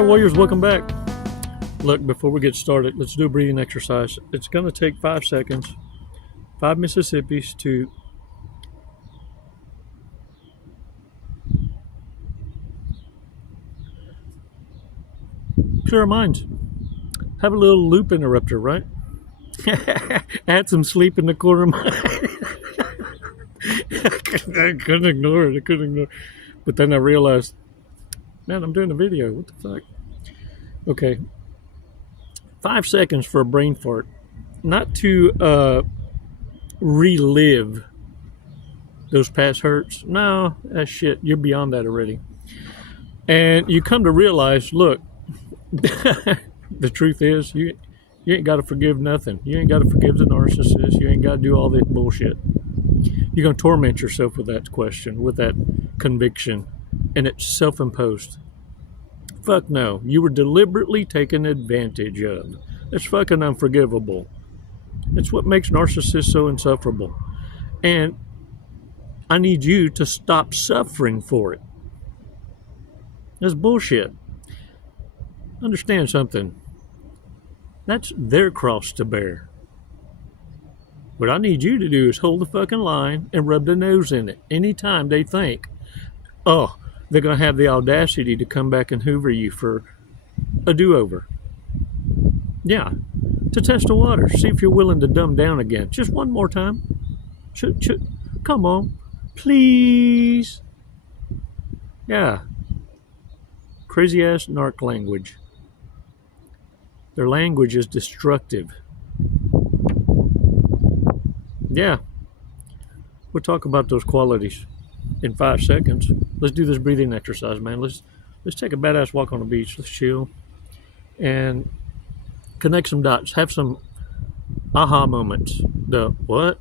Alright, warriors, welcome back. Look, before we get started, let's do a breathing exercise. It's going to take 5 seconds, 5 Mississippis to clear our minds. Have a little loop interrupter, right? Add some sleep in the corner of my I couldn't ignore it. But then I realized, man, I'm doing a video. What the fuck? Okay. 5 seconds for a brain fart. Not to relive those past hurts. No, that's shit. You're beyond that already. And you come to realize, look, the truth is, you ain't got to forgive nothing. You ain't got to forgive the narcissist. You ain't got to do all this bullshit. You're going to torment yourself with that question, with that conviction, and it's self-imposed. Fuck no. You were deliberately taken advantage of. It's fucking unforgivable. It's what makes narcissists so insufferable. And I need you to stop suffering for it. That's bullshit. Understand something. That's their cross to bear. What I need you to do is hold the fucking line and rub their nose in it anytime they think, oh, they're going to have the audacity to come back and hoover you for a do-over. Yeah, to test the water. See if you're willing to dumb down again. Just one more time. Come on. Please. Yeah. Crazy-ass narc language. Their language is destructive. Yeah. We'll talk about those qualities in 5 seconds. Let's do this breathing exercise, man. Let's take a badass walk on the beach. Let's chill and connect some dots. Have some aha moments. The what?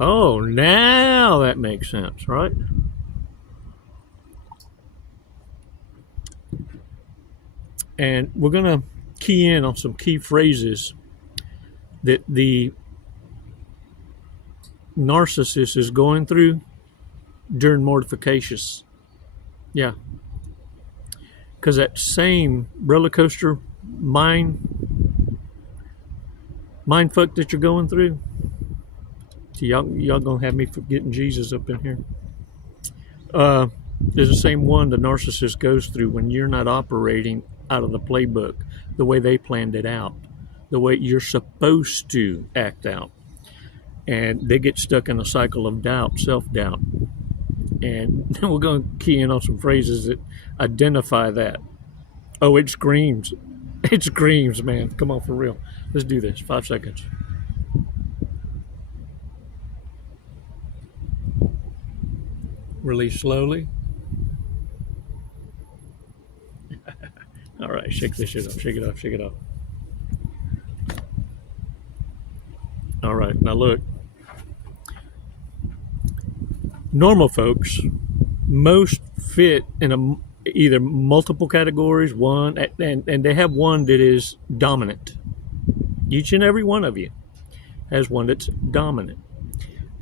Oh, now that makes sense, right? And we're going to key in on some key phrases that the narcissist is going through during mortifications. Yeah. Because that same roller coaster mind fuck that you're going through, so y'all gonna have me forgetting Jesus up in here. Is the same one the narcissist goes through when you're not operating out of the playbook the way they planned it out, the way you're supposed to act out. And they get stuck in a cycle of doubt, self-doubt. And then we're going to key in on some phrases that identify that. Oh, it screams. It screams, man. Come on, for real. Let's do this. 5 seconds. Release slowly. All right, shake this shit off. Shake it off. All right, now look. Normal folks, most fit in either multiple categories, one, and they have one that is dominant. Each and every one of you has one that's dominant.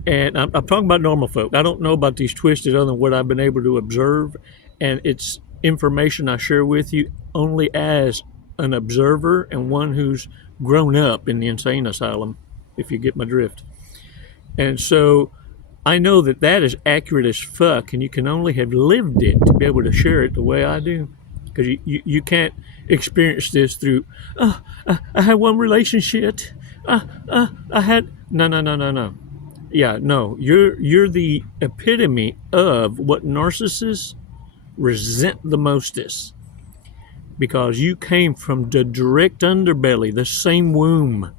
And I'm talking about normal folk. I don't know about these twisted other than what I've been able to observe, and it's information I share with you only as an observer and one who's grown up in the insane asylum, if you get my drift. And so I know that is accurate as fuck, and you can only have lived it to be able to share it the way I do. Because you can't experience this through, I had one relationship, I had, no. Yeah, no, you're the epitome of what narcissists resent the mostest. Because you came from the direct underbelly, the same womb,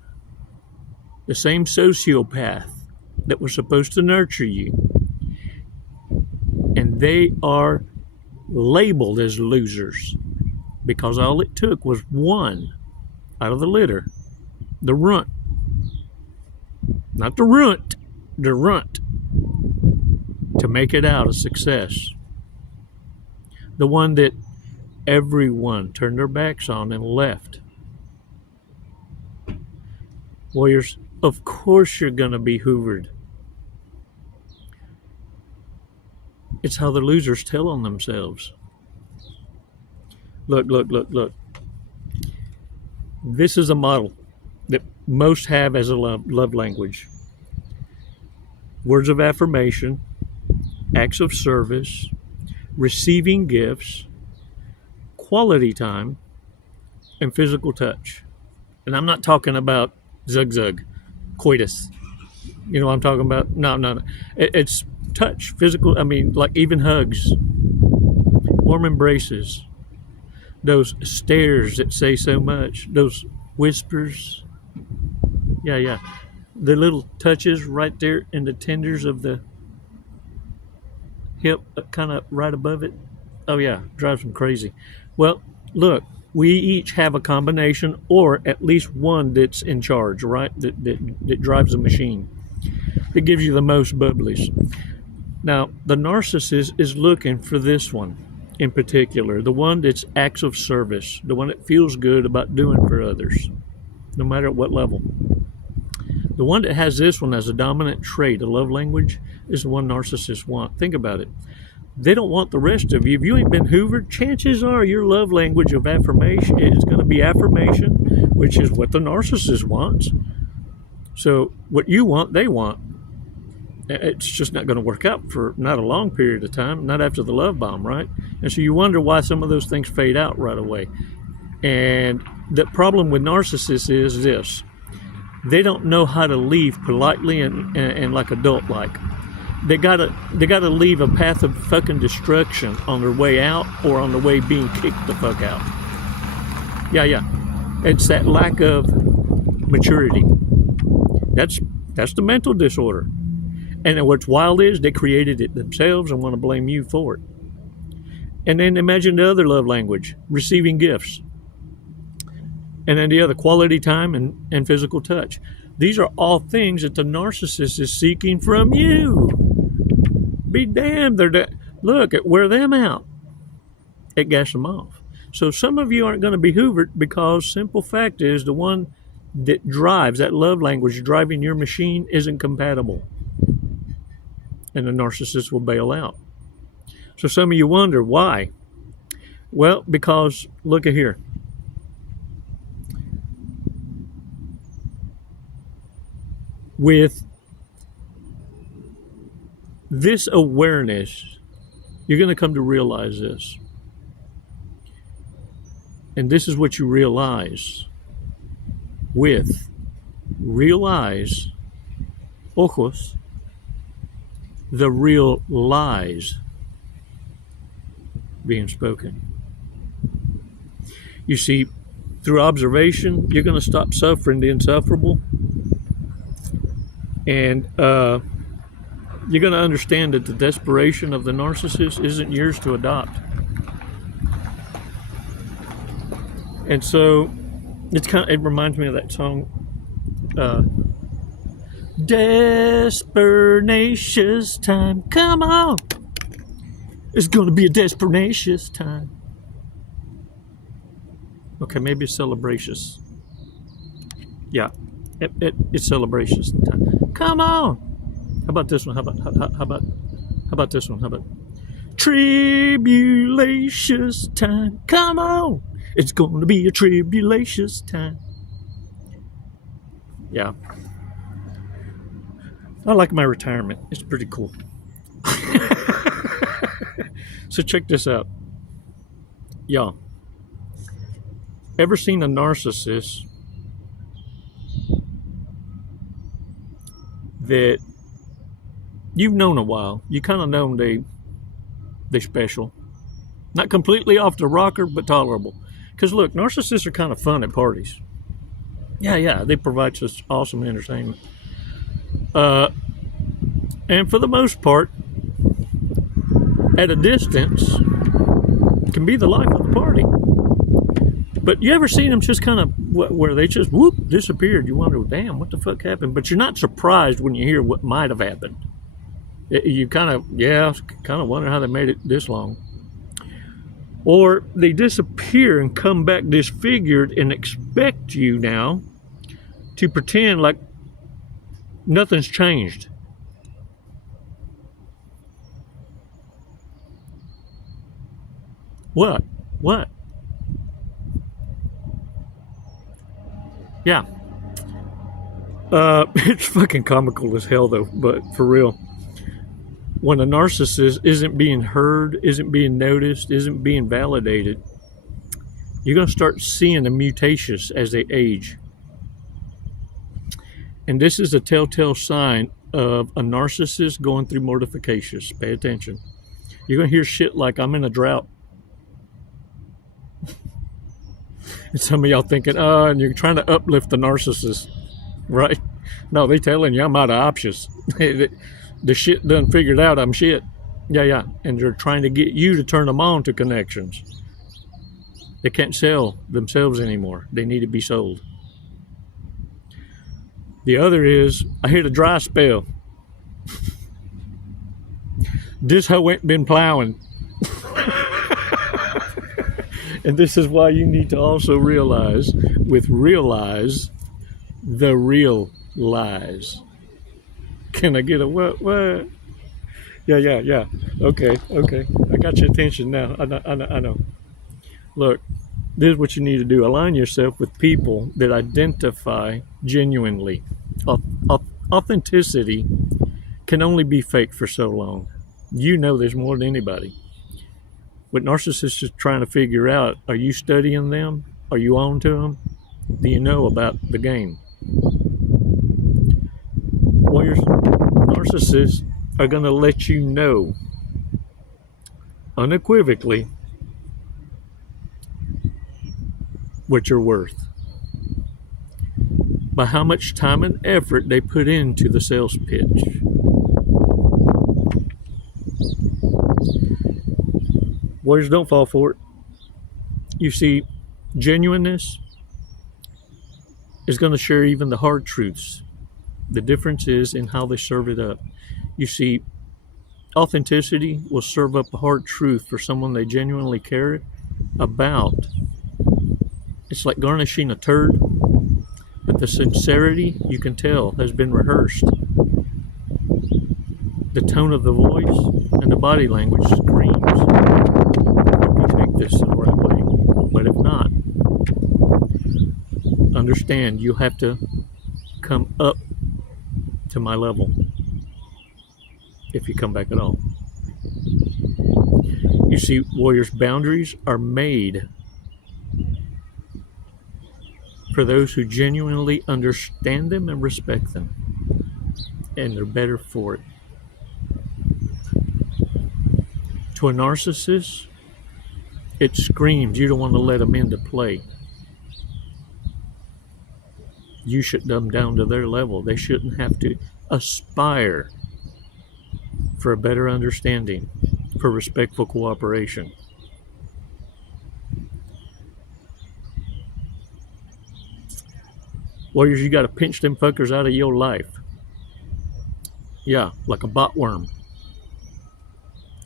the same sociopath that was supposed to nurture you. And they are labeled as losers because all it took was one out of the litter, the runt. Not the runt, the runt, to make it out a success. The one that everyone turned their backs on and left. Warriors, of course you're going to be hoovered. It's how the losers tell on themselves. Look, look, look, look. This is a model that most have as a love language. Words of affirmation, acts of service, receiving gifts, quality time, and physical touch. And I'm not talking about zug, coitus. You know what I'm talking about? No, no, no. It's touch, physical. I mean, like even hugs, warm embraces, those stares that say so much, those whispers. Yeah, yeah. The little touches right there in the tenders of the hip, kind of right above it. Oh, yeah, drives them crazy. Well, look, we each have a combination or at least one that's in charge, right? That drives the machine. That gives you the most bubblies. Now, the narcissist is looking for this one in particular, the one that's acts of service, the one that feels good about doing for others, no matter at what level. The one that has this one as a dominant trait, a love language, is the one narcissists want. Think about it. They don't want the rest of you. If you ain't been hoovered, chances are your love language of affirmation is going to be affirmation, which is what the narcissist wants. So what you want, they want. It's just not going to work out for not a long period of time, not after the love bomb, right? And so you wonder why some of those things fade out right away. And the problem with narcissists is this. They don't know how to leave politely and like adult-like. They gotta leave a path of fucking destruction on their way out or on the way being kicked the fuck out. Yeah. It's that lack of maturity. That's the mental disorder. And what's wild is they created it themselves and want to blame you for it. And then imagine the other love language, receiving gifts. And then the other, quality time and physical touch. These are all things that the narcissist is seeking from you. Be damned. Look, wear them out. It gas them off. So some of you aren't going to be hoovered because simple fact is the one that drives, that love language driving your machine isn't compatible. And the narcissist will bail out. So some of you wonder why. Well, because look at here. With this awareness, you're going to come to realize this. And this is what you realize with realize, ojos, the real lies being spoken. You see, through observation, you're going to stop suffering the insufferable. And you're going to understand that the desperation of the narcissist isn't yours to adopt. And so it reminds me of that song, Despernacious time, come on. It's going to be a despernacious time. Okay, maybe it's celebracious. Yeah, it's celebracious time. Come on. How about this one? How about this one? How about tribulacious time? Come on. It's going to be a tribulacious time. Yeah. I like my retirement. It's pretty cool. So check this out. Y'all, ever seen a narcissist that you've known a while? You kind of know them, they're special. Not completely off the rocker, but tolerable. Because look, narcissists are kind of fun at parties. Yeah, they provide such awesome entertainment. And for the most part, at a distance, can be the life of the party. But you ever seen them just kind of, where they just, whoop, disappeared? You wonder, damn, what the fuck happened? But you're not surprised when you hear what might have happened. You kind of wonder how they made it this long. Or they disappear and come back disfigured and expect you now to pretend like nothing's changed. What? Yeah. It's fucking comical as hell, though, but for real. When a narcissist isn't being heard, isn't being noticed, isn't being validated, you're going to start seeing the mutations as they age. And this is a telltale sign of a narcissist going through mortifications. Pay attention. You're going to hear shit like, I'm in a drought. And some of y'all thinking, and you're trying to uplift the narcissist, right? No, they telling you I'm out of options. The shit done figured out I'm shit. Yeah. And they're trying to get you to turn them on to connections. They can't sell themselves anymore. They need to be sold. The other is, I hit a dry spell. This hoe ain't been plowing. And this is why you need to also realize the real lies. Can I get a what? Yeah. Okay. I got your attention now. I know. Look, this is what you need to do. Align yourself with people that identify genuinely. Authenticity can only be fake for so long. You know this more than anybody. What narcissists are trying to figure out, are you studying them? Are you on to them? Do you know about the game? Warriors, narcissists are going to let you know unequivocally what you're worth by how much time and effort they put into the sales pitch. Warriors, don't fall for it. You see, genuineness is going to share even the hard truths. The difference is in how they serve it up. You see, authenticity will serve up a hard truth for someone they genuinely care about. It's like garnishing a turd, but the sincerity, you can tell, has been rehearsed. The tone of the voice and the body language screams. You take this the right way. But if not, understand you have to come up to my level if you come back at all. You see, warriors, boundaries are made for those who genuinely understand them and respect them, and they're better for it. To a narcissist, it screams you don't want to let them into play. You should dumb down to their level. They shouldn't have to aspire for a better understanding, for respectful cooperation. Warriors, you got to pinch them fuckers out of your life. Yeah, like a botworm.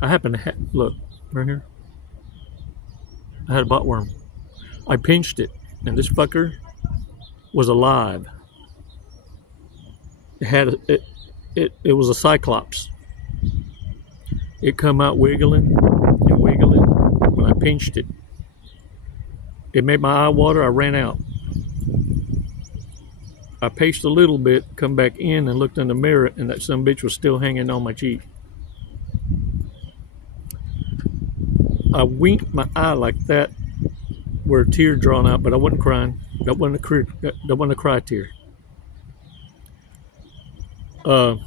I happen to look, right here. I had a botworm. I pinched it, and this fucker was alive. It was a cyclops. It come out wiggling and wiggling when I pinched it. It made my eye water. I ran out. I paced a little bit, come back in and looked in the mirror, and that son bitch was still hanging on my cheek. I winked my eye like that, where a tear drawn out, but I wasn't crying. That wasn't a cry tear. I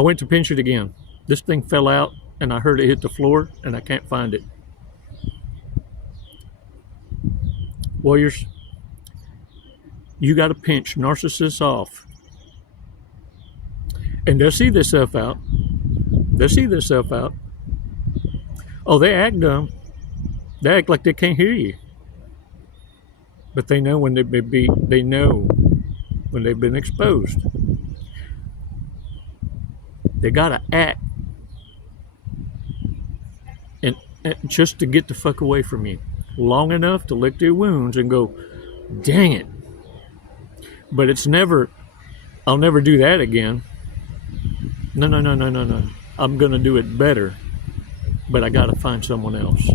went to pinch it again. This thing fell out, and I heard it hit the floor, and I can't find it. Warriors, you got to pinch narcissists off. And they'll see this stuff out. Oh, they act dumb. They act like they can't hear you. But they know when they've been exposed. They gotta act and just to get the fuck away from you. Long enough to lick their wounds and go, dang it. But it's never, I'll never do that again. No. I'm gonna do it better. But I gotta find someone else.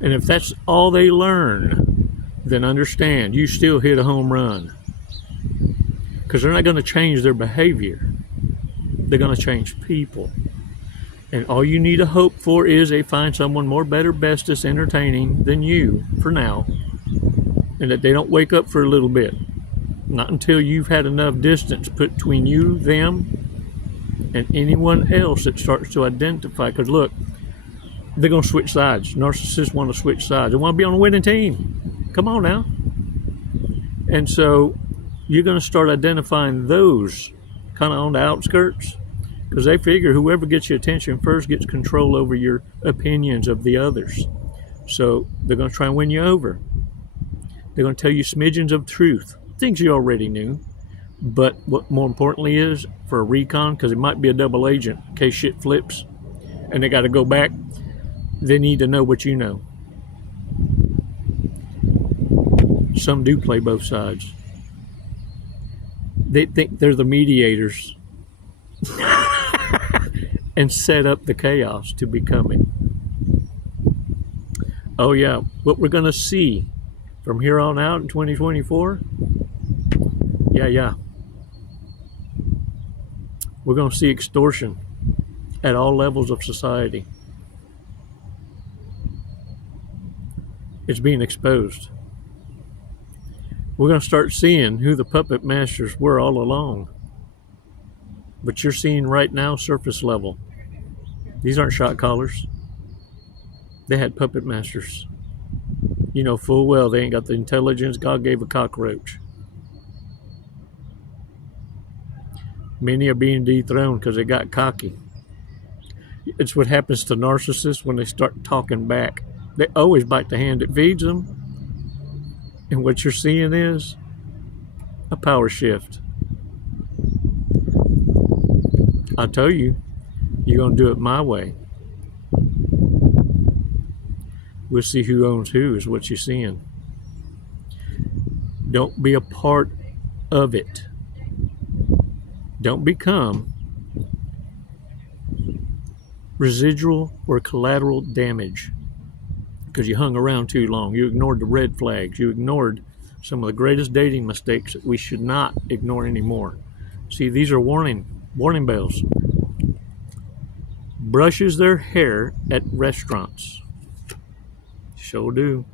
And if that's all they learn, then understand you still hit a home run. Because they're not going to change their behavior. They're going to change people. And all you need to hope for is they find someone more, better, bestest, entertaining than you for now. And that they don't wake up for a little bit. Not until you've had enough distance put between you, them, and anyone else that starts to identify. Because look, they're going to switch sides. Narcissists want to switch sides. They want to be on a winning team. Come on now. And so you're going to start identifying those kind of on the outskirts, because they figure whoever gets your attention first gets control over your opinions of the others. So they're going to try and win you over. They're going to tell you smidgens of truth, things you already knew. But what more importantly is, for a recon, because it might be a double agent in case shit flips and they got to go back, they need to know what you know. Some do play both sides. They think they're the mediators and set up the chaos to become it. Oh yeah, what we're going to see from here on out in 2024, yeah. We're going to see extortion at all levels of society. It's being exposed. We're going to start seeing who the puppet masters were all along. But you're seeing right now surface level. These aren't shot callers. They had puppet masters. You know full well they ain't got the intelligence God gave a cockroach. Many are being dethroned because they got cocky. It's what happens to narcissists when they start talking back. They always bite the hand that feeds them. And what you're seeing is a power shift. I tell you, you're going to do it my way. We'll see who owns who is what you're seeing. Don't be a part of it. Don't become residual or collateral damage because you hung around too long. You ignored the red flags. You ignored some of the greatest dating mistakes that we should not ignore anymore. See, these are warning bells. Brushes their hair at restaurants. Sure do.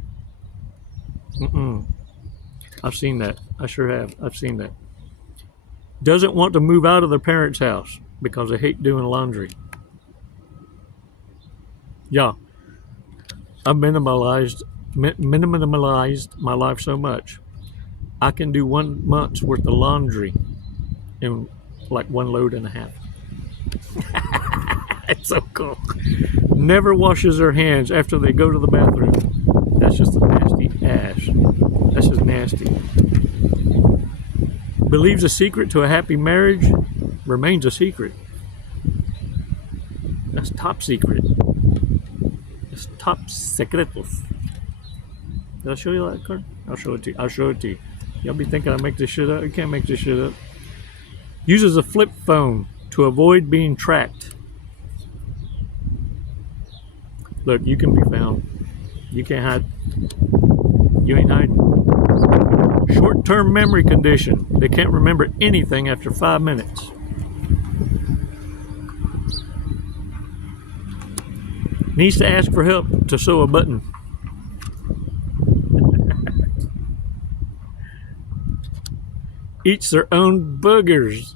I've seen that. I sure have. I've seen that. Doesn't want to move out of their parents' house because they hate doing laundry. Yeah. I've minimalized my life so much. I can do 1 month's worth of laundry in like 1 load and a half. It's so cool. Never washes her hands after they go to the bathroom. That's just a nasty ass. That's just nasty. Believes a secret to a happy marriage remains a secret. That's top secret. That's top secretos. Did I show you that card? I'll show it to you. I'll show it to you. Y'all be thinking I make this shit up. You can't make this shit up. Uses a flip phone to avoid being tracked. Look, you can be found. You can't hide. You ain't hiding. Short-term memory condition. They can't remember anything after 5 minutes. Needs to ask for help to sew a button. Eats their own boogers.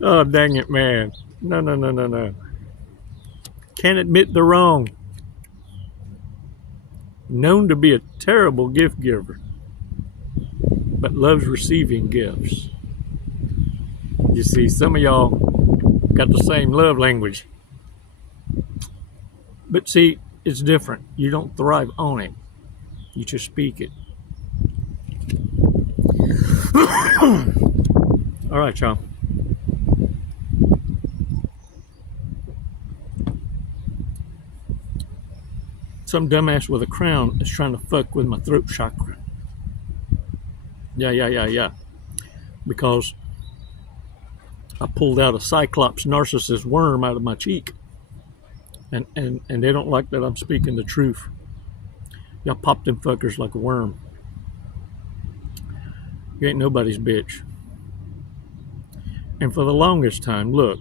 Oh, dang it, man. No. Can't admit they're wrong. Known to be a terrible gift giver, but loves receiving gifts. You see, some of y'all got the same love language. But see, it's different. You don't thrive on it. You just speak it. All right, y'all. Some dumbass with a crown is trying to fuck with my throat chakra. Yeah. Because I pulled out a Cyclops narcissist worm out of my cheek. And they don't like that I'm speaking the truth. Y'all pop them fuckers like a worm. You ain't nobody's bitch. And for the longest time, look,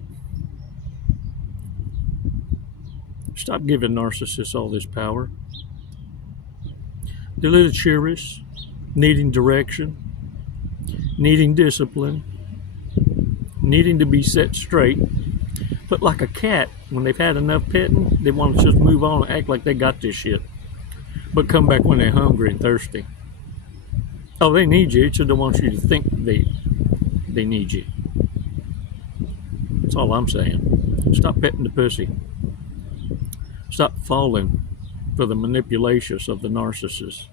stop giving narcissists all this power. They're little cheerish, needing direction, needing discipline, needing to be set straight. But like a cat, when they've had enough petting, they want to just move on and act like they got this shit. But come back when they're hungry and thirsty. Oh, they need you. They just don't want you to think they need you. That's all I'm saying. Stop petting the pussy. Stop falling for the manipulations of the narcissist.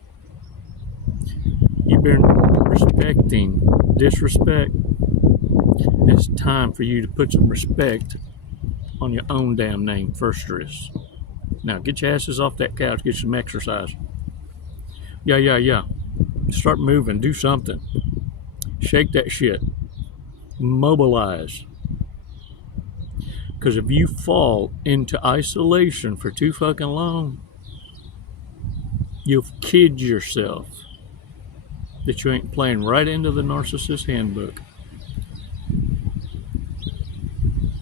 You've been respecting disrespect. It's time for you to put some respect on your own damn name, firsters. Now get your asses off that couch, get some exercise. Yeah. Start moving, do something. Shake that shit. Mobilize. Because if you fall into isolation for too fucking long, you'll kid yourself that you ain't playing right into the narcissist handbook.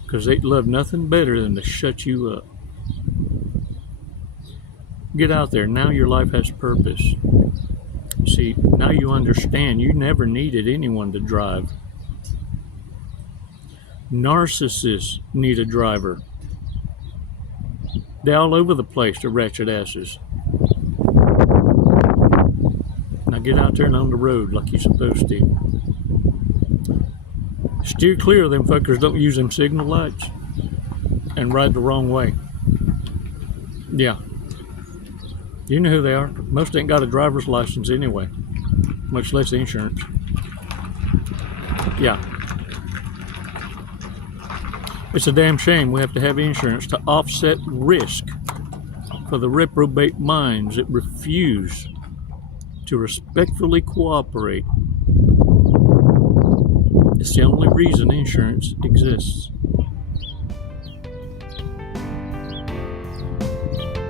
Because they'd love nothing better than to shut you up. Get out there. Now your life has purpose. See, now you understand you never needed anyone to drive. Narcissists need a driver. They're all over the place, the wretched asses. Now get out there and on the road like you're supposed to. Steer clear of them fuckers. Don't use them signal lights and ride the wrong way. Yeah. You know who they are. Most ain't got a driver's license anyway, much less insurance. Yeah. It's a damn shame we have to have insurance to offset risk for the reprobate minds that refuse to respectfully cooperate. It's the only reason insurance exists.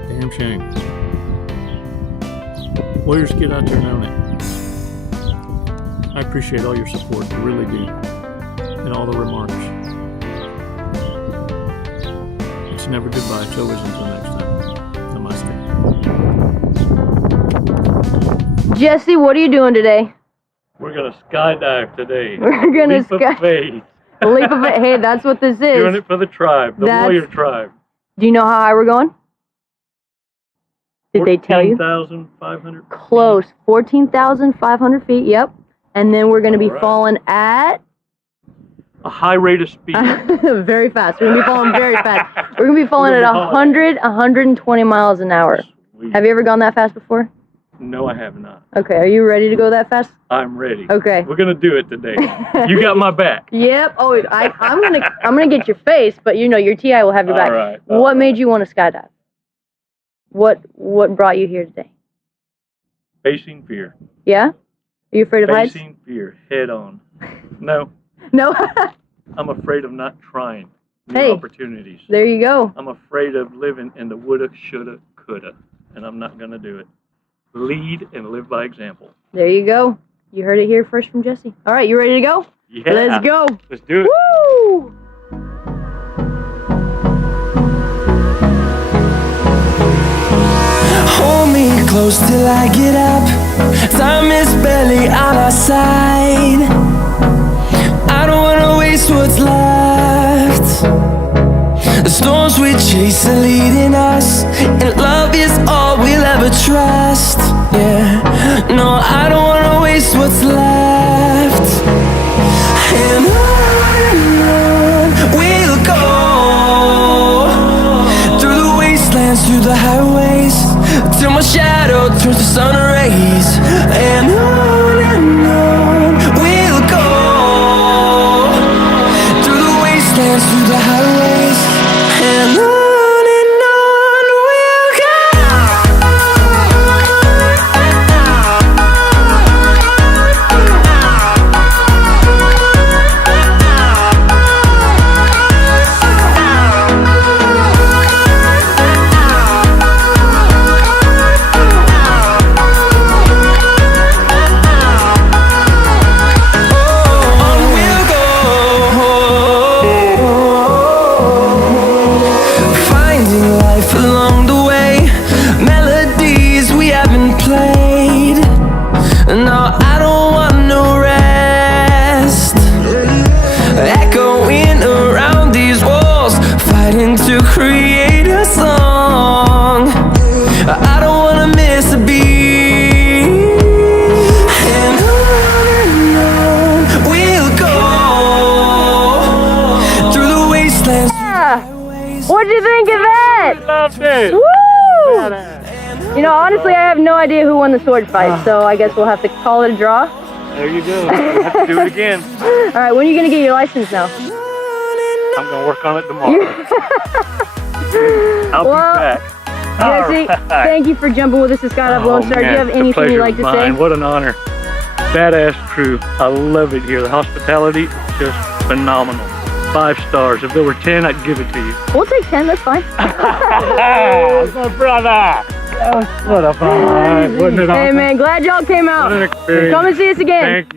Damn shame. Warriors, get out there and own it. I appreciate all your support, I really do, and all the remarks. It's never goodbye, it's always until next time. Namaste. Jesse, what are you doing today? We're going to skydive today. We're going to skydive. A leap of faith. Hey, that's what this is. Doing it for the tribe, the warrior tribe. Do you know how high we're going? Did they tell you? 14,500 feet. Close. 14,500 feet, yep. And then we're going to be falling at... a high rate of speed. Very fast. We're going to be falling very fast. We're going to be falling at 120 miles an hour. Sweet. Have you ever gone that fast before? No, I have not. Okay, are you ready to go that fast? I'm ready. Okay. We're going to do it today. You got my back. Yep. Oh, I'm gonna get your face, but you know your TI will have your back. All right. What made you want to skydive? What brought you here today? Facing fear. Yeah? Are you afraid of heights? Facing fear head on. No. No. I'm afraid of not trying new opportunities. There you go. I'm afraid of living in the woulda, shoulda, coulda, and I'm not going to do it. Lead and live by example. There you go. You heard it here first from Jesse. All right, you ready to go? Yeah. Let's go. Let's do it. Woo! Hold me close till I get up. Time is barely on our side. I don't wanna waste what's left. The storms we chase are leading us, and love is all we'll ever trust. Yeah, no, I don't wanna waste what's left. And on we'll go, through the wastelands, through the highways, till my shadow turns to sun rays. And on we'll go, through the wastelands, through the highways, and on we'll go. jumped in. Woo! Badass. You know, honestly, I have no idea who won the sword fight, so I guess we'll have to call it a draw. There you go. We'll have to do it again. All right, when are you gonna get your license now? I'm gonna work on it tomorrow. I'll be back. Jesse, thank you for jumping with us to Skydive Lone Star. Do you have anything you'd like to say? What an honor. Badass crew. I love it here. The hospitality is just phenomenal. 5 stars. If there were 10, I'd give it to you. We'll take 10, that's fine. My brother. What a fun. Wasn't it awesome? Hey man, glad y'all came out. What an experience. Come and see us again. Thank you.